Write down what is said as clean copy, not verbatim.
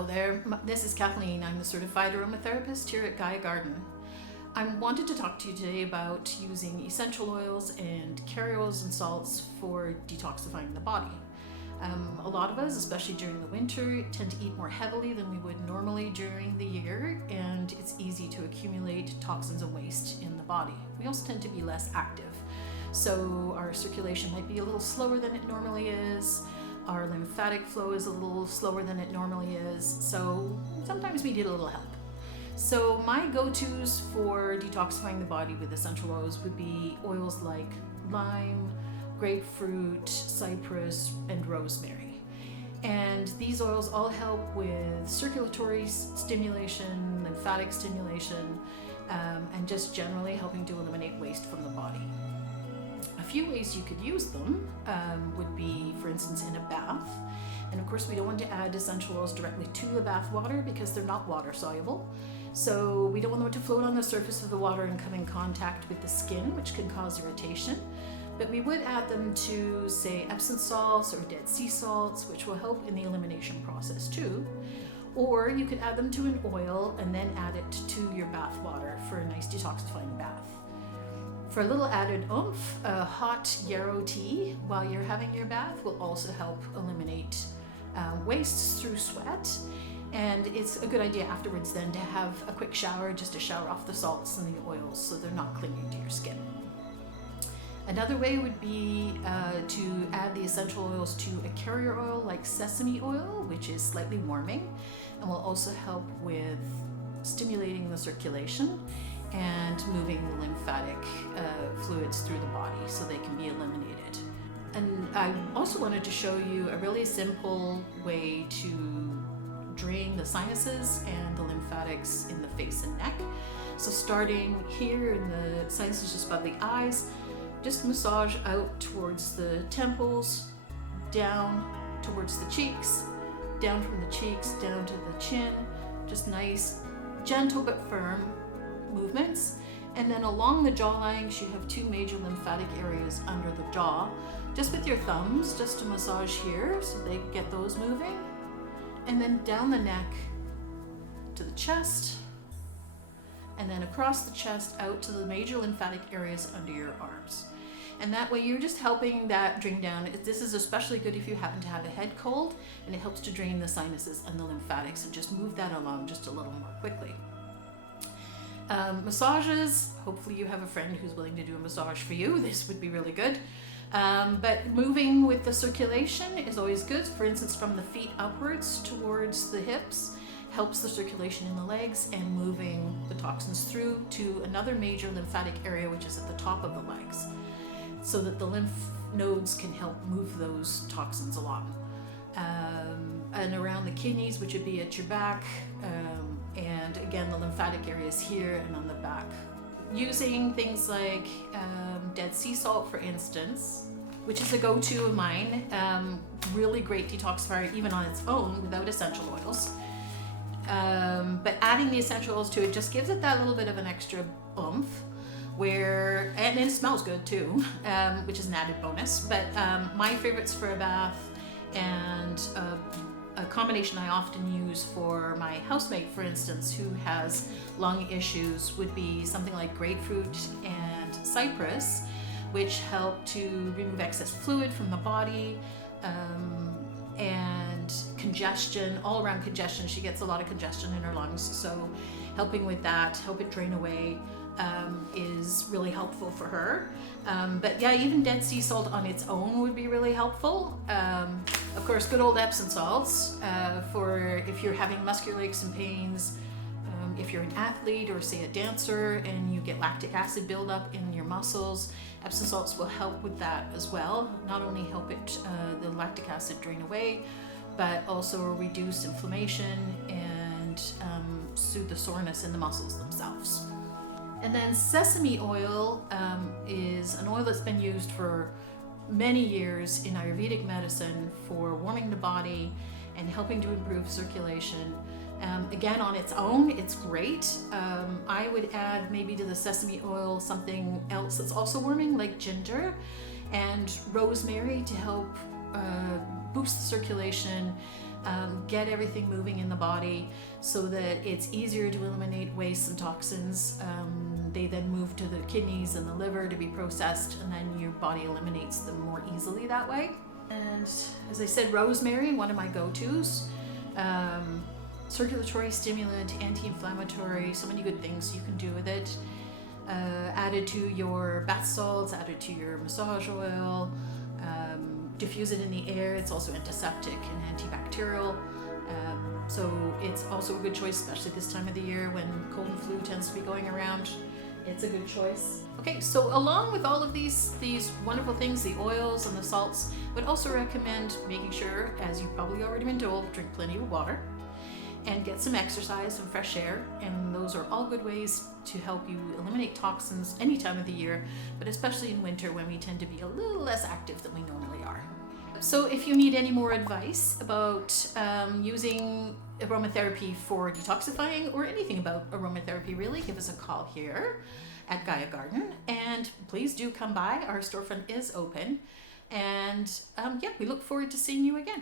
Hello there, this is Kathleen. I'm the certified aromatherapist here at Gaia Garden. I wanted to talk to you today about using essential oils and carrier oils and salts for detoxifying the body. A lot of us, especially during the winter, tend to eat more heavily than we would normally during the year, and it's easy to accumulate toxins and waste in the body. We also tend to be less active, so our circulation might be a little slower than it normally is. Our lymphatic flow is a little slower than it normally is, so sometimes we need a little help. So my go-tos for detoxifying the body with essential oils would be oils like lime, grapefruit, cypress, and rosemary. And these oils all help with circulatory stimulation, lymphatic stimulation, and just generally helping to eliminate waste from the body. A few ways you could use them would be, for instance, in a bath. And of course, we don't want to add essential oils directly to the bath water because they're not water soluble. So we don't want them to float on the surface of the water and come in contact with the skin, which can cause irritation. But we would add them to, say, Epsom salts or Dead Sea salts, which will help in the elimination process too. Or you could add them to an oil and then add it to your bath water for a nice detoxifying bath. For a little added oomph, a hot yarrow tea while you're having your bath will also help eliminate wastes through sweat. And it's a good idea afterwards then to have a quick shower, just to shower off the salts and the oils so they're not clinging to your skin. Another way would be to add the essential oils to a carrier oil like sesame oil, which is slightly warming and will also help with stimulating the circulation and moving the lymphatic fluids through the body so they can be eliminated. And I also wanted to show you a really simple way to drain the sinuses and the lymphatics in the face and neck. So starting here in the sinuses just above the eyes, just massage out towards the temples, down towards the cheeks, down from the cheeks, down to the chin, just nice, gentle but firm movements. And then along the jaw lines, you have two major lymphatic areas under the jaw. Just with your thumbs, just to massage here so they get those moving. And then down the neck to the chest, and then across the chest out to the major lymphatic areas under your arms. And that way you're just helping that drain down. This is especially good if you happen to have a head cold, and it helps to drain the sinuses and the lymphatics and just move that along just a little more quickly. Massages, hopefully you have a friend who's willing to do a massage for you. This would be really good. But moving with the circulation is always good. For instance, from the feet upwards towards the hips helps the circulation in the legs, and moving the toxins through to another major lymphatic area, which is at the top of the legs, so that the lymph nodes can help move those toxins along. And around the kidneys, which would be at your back, and again the lymphatic areas here and on the back. Using things like Dead Sea salt, for instance, which is a go-to of mine, really great detoxifier even on its own without essential oils. But adding the essential oils to it just gives it that little bit of an extra oomph, and it smells good too, which is an added bonus. But my favorites for a bath, and a combination I often use for my housemate, for instance, who has lung issues, would be something like grapefruit and cypress, which help to remove excess fluid from the body, and congestion, all around congestion. She gets a lot of congestion in her lungs, so helping with that, help it drain away, is really helpful for her. But yeah, even Dead Sea salt on its own would be really helpful. Of course, good old Epsom salts for if you're having muscular aches and pains, if you're an athlete or say a dancer and you get lactic acid buildup in your muscles, Epsom salts will help with that as well. Not only help it, the lactic acid drain away, but also reduce inflammation and soothe the soreness in the muscles themselves. And then sesame oil is an oil that's been used for many years in Ayurvedic medicine for warming the body and helping to improve circulation. Again, on its own, it's great. I would add maybe to the sesame oil something else that's also warming, like ginger and rosemary, to help boost the circulation, get everything moving in the body so that it's easier to eliminate wastes and toxins. They then move to the kidneys and the liver to be processed, and then your body eliminates them more easily that way. And as I said, rosemary, one of my go-tos. Circulatory stimulant, anti-inflammatory, so many good things you can do with it. Added to your bath salts, added to your massage oil, diffuse it in the air. It's also antiseptic and antibacterial. So it's also a good choice, especially this time of the year when cold and flu tends to be going around. It's a good choice. Okay, so along with all of these wonderful things, the oils and the salts, would also recommend making sure, as you've probably already been told, drink plenty of water and get some exercise and fresh air. And those are all good ways to help you eliminate toxins any time of the year, but especially in winter when we tend to be a little less active than we normally are. So if you need any more advice about using aromatherapy for detoxifying, or anything about aromatherapy really, give us a call here at Gaia Garden, and please do come by. Our storefront is open, and we look forward to seeing you again.